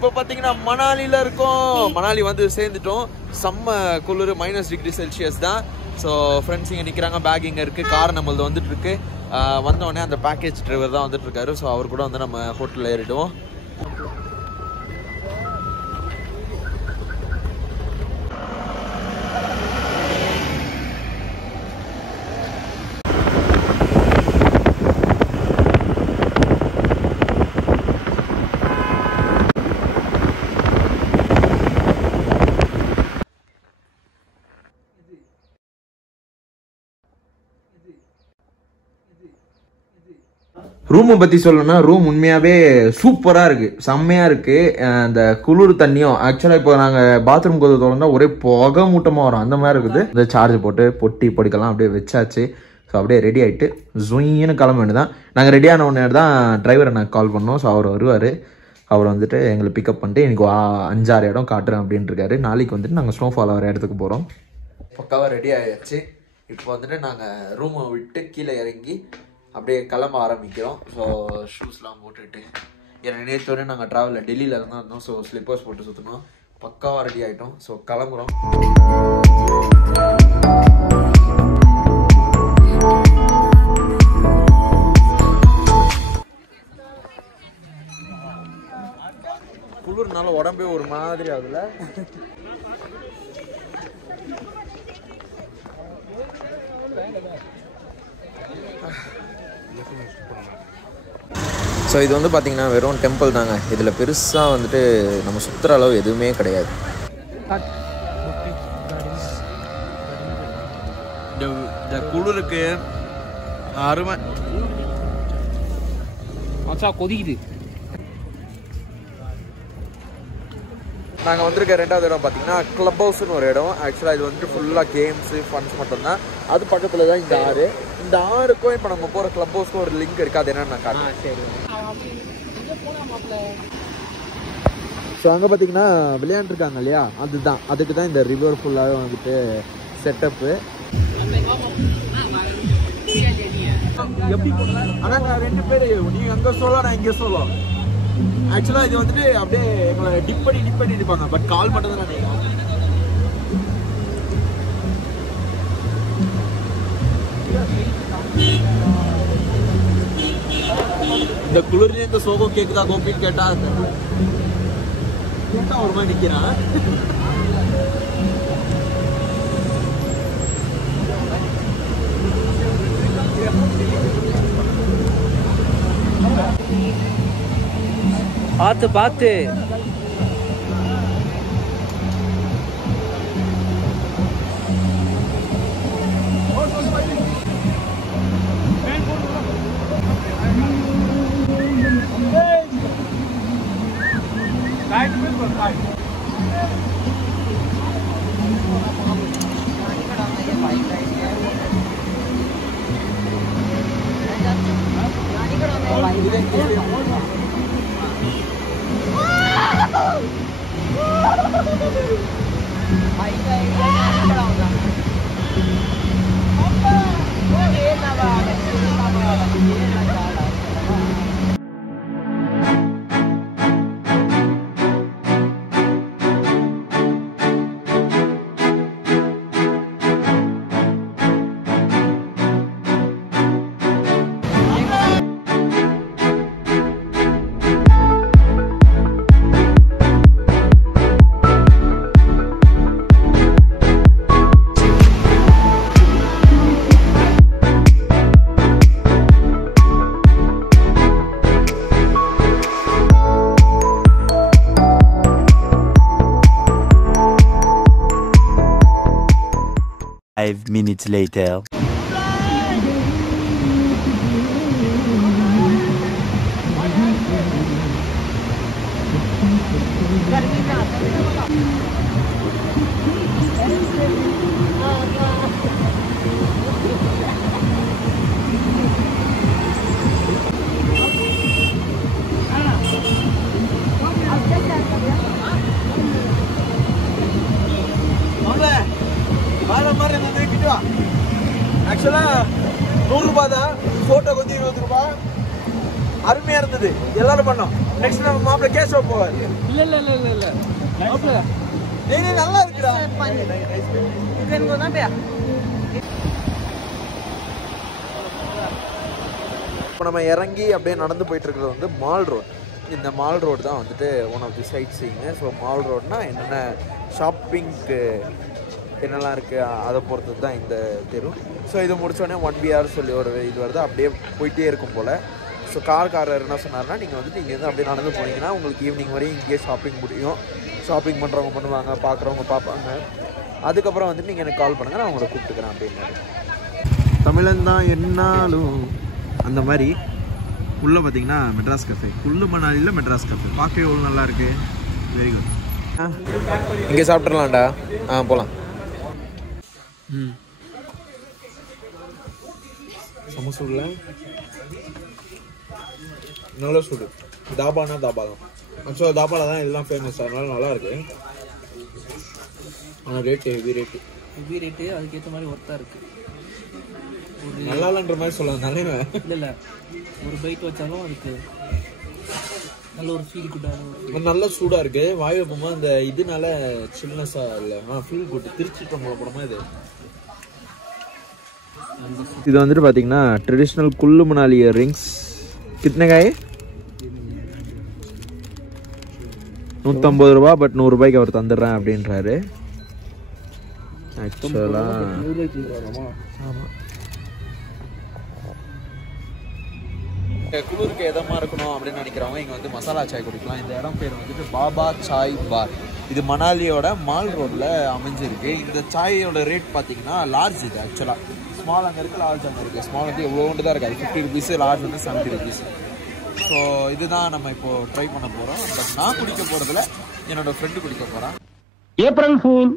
இப்போ பார்த்தீங்கன்னா மணாலியில் இருக்கோம். மணாலி வந்து சேர்ந்துட்டோம். செம்ம குளிர், -°C தான். ஸோ ஃப்ரெண்ட்ஸ் இங்கே நிற்கிறாங்க, பேக் இங்கே இருக்குது, கார் நம்மளது வந்துட்டு இருக்கு. வந்தோடனே அந்த பேக்கேஜ் டிரைவர் தான் வந்துட்டு இருக்காரு. ஸோ அவர் கூட வந்து நம்ம ஹோட்டலில் ஏறிடுவோம். ரூமை பற்றி சொல்லணும்னா ரூம் உண்மையாகவே சூப்பராக இருக்குது, செம்மையாக இருக்குது. அந்த குளிர் தண்ணியும் ஆக்சுவலாக இப்போ நாங்கள் பாத்ரூம் கொண்டு திறந்தா ஒரே புகை மூட்டமாக வரும், அந்த மாதிரி இருக்குது. இந்த சார்ஜ் போட்டு பொட்டி பொடிக்கலாம் அப்படியே வச்சாச்சு. ஸோ அப்படியே ரெடி ஆகிட்டு ஜொயின்னு கிளம்ப வேண்டியதான். நாங்கள் ரெடியான உடனே தான் டிரைவரை நாங்கள் கால் பண்ணோம். ஸோ அவர் வருவார். அவர் வந்துட்டு எங்களை பிக்கப் பண்ணிட்டு எனக்கு 5-6 இடம் காட்டுறேன் அப்படின்ட்டு இருக்காரு. நாளைக்கு வந்துட்டு நாங்கள் ஸ்னோஃபால் வர இடத்துக்கு போகிறோம். பக்காவாக ரெடி ஆகிடுச்சு. இப்போ வந்துட்டு நாங்கள் ரூமை விட்டு கீழே இறங்கி அப்படியே கிளம்ப ஆரம்பிக்கிறோம். ஸோ ஷூஸ்லாம் போட்டுட்டு, ஏன்னா நேற்று நாங்கள் ட்ராவலில் டெல்லியில் இருந்தோம். ஸோ ஸ்லிப்பர்ஸ் போட்டு சுற்றணும். பக்காவாக ரெடி ஆகிட்டோம். ஸோ கிளம்புறோம். குளிர்னால உடம்பே ஒரு மாதிரி ஆகுதுல. ஸோ இது வந்து பார்த்திங்கன்னா வெறும் டெம்பிள் தாங்க. இதில் பெருசாக வந்துட்டு நம்ம சுற்றுற அளவு எதுவுமே கிடையாது. இந்த குளிருக்கு அருமை கொதிக்குது. நாங்கள் வந்திருக்க 2வது இடம் பார்த்தீங்கன்னா கிளப் ஹவுஸ்னு ஒரு இடம். ஆக்சுவலாக இது வந்துட்டு ஃபுல்லாக கேம்ஸு ஃபன்ஸ் மட்டும்தான். அது பக்கத்தில் தான் இந்த ஆறு. இந்த ஆறுக்கும் இப்போ நம்ம போகிற கிளப் ஹவுஸ்க்கும் ஒரு லிங்க் இருக்குது. அது என்னன்னு நான் காட்டுறேன். ஸோ அங்கே பார்த்தீங்கன்னா விளையாண்டுருக்காங்க இல்லையா, அதுதான், அதுக்கு தான் இந்த ரிவர் ஃபுல்லாகவே வந்துட்டு செட்டப்பு. எப்படி ஆனால் நான் 2 பேர், நீங்கள் அங்கே சொல்ல நான் இங்கே சொல்லும். ஆக்சுவலாக இது வந்துட்டு அப்படியே எங்களை டிப் பண்ணி இருப்பாங்க. பட் கால் மட்டும் தான் நினைக்கிறேன். இந்த குளிர்லேயே இந்த சோகம் கேட்குதா கோபின்னு கேட்டா ஒரு மாதிரி நிற்கிறான். பார்த்து பார்த்து minutes later. ஆக்சுவலா 100 ரூபாய் தான், போட்டோ கொஞ்சம் 20 ரூபாய். அருமையா இருந்தது, எல்லாரும் பண்ணோம். நெக்ஸ்ட் நம்ம மாப்பிள்ள கேஷோ போவார். இல்ல மாப்பிள்ள டேய் நல்லா இருக்குடா. இப்போ நம்ம இறங்கி அப்படியே நடந்து போயிட்டு இருக்கிறது வந்து மால் ரோட். இந்த மால் ரோடு தான் வந்துட்டு one of the sightseeing. So mall ரோட்னா என்னென்ன ஷாப்பிங்க்கு என்னெல்லாம் இருக்குது அதை பொறுத்தது தான் இந்த தெரு. ஸோ இது முடிச்சோடனே 1BR சொல்லி ஒரு இது வருது, அப்படியே போயிட்டே இருக்கும் போல். ஸோ கார்காரர் என்ன சொன்னார்னா, நீங்கள் வந்துட்டு இங்கேருந்து அப்படியே நடந்து போனீங்கன்னா உங்களுக்கு ஈவினிங் வரையும் இங்கேயே ஷாப்பிங் முடியும். ஷாப்பிங் பண்ணுறவங்க பண்ணுவாங்க, பார்க்குறவங்க பார்ப்பாங்க. அதுக்கப்புறம் வந்துட்டு நீங்கள் எனக்கு கால் பண்ணுங்கள், நான் உங்களை கூப்பிட்டுக்கிறேன் அப்படின்னாரு. தமிழன் தான் என்னாலும் அந்த மாதிரி உள்ளே பார்த்தீங்கன்னா மெட்ராஸ் கஃபே, குல்லு மணாலியில் மெட்ராஸ் கஃபே பார்க்கவே எவ்வளோ நல்லா இருக்குது. Very good. இங்கே சாப்பிட்றலாம்டா. போகலாம். சமசூரில் நல்ல சூடு. தாபானா தாபா தான். ஆக்சுவலாக தாபாவில் தான் எல்லாம் ஃபேமஸ், அதனால நல்லா இருக்கு. ஆனால் ரேட்டு ஹெவி ரேட்டு அதுக்கேற்ற மாதிரி ஒர்த்தாக இருக்குது. நல்லா இல்லைன்ற மாதிரி சொல்லலாம் தானே. இல்லை ஒரு பைட் வச்சாலும் அதுக்கு நல்ல ஒரு ஃபீல் குட்டான நல்ல சூடாக இருக்குது. வாயில் போகும்போது அந்த இதனால சில்னஸாக இல்லை, ஃபீல் குட். திருச்சி படமா இது. இது வந்துட்டு பார்த்தீங்கன்னா ட்ரெடிஷ்னல் குல்லு மணாலி இயரிங்ஸ். கித்தனை காய்? 150 ரூபா. பட் 100 ரூபாய்க்கு அவர் தந்துடுறேன் அப்படின்றாரு. ஆக்சுவலாக ஆமாம், குளிருக்கு எதமாக இருக்கணும் அப்படின்னு நினைக்கிறவங்க இங்கே வந்து மசாலா சாய் குடிக்கலாம். இந்த இடம் பேர் வந்துட்டு பாபா சாய் பார். இது மணாலியோட மால் ரோடில் அமைஞ்சிருக்கு. இந்த சாயோட ரேட் பார்த்தீங்கன்னா லார்ஜ். இது ஆக்சுவலாக ஸ்மால் அங்கே இருக்குது, லார்ஜ் அங்கே இருக்குது. ஸ்மால் வந்து எவ்வளோண்டு தான் இருக்குது, 50 ருபீஸு. லார்ஜ் வந்து 70 ருபீஸ். ஸோ இதுதான் நம்ம இப்போது ட்ரை பண்ண போகிறோம். பட் நான் குடிக்க போகிறதுல என்னோடய ஃப்ரெண்டு குடிக்க போகிறான். April fool.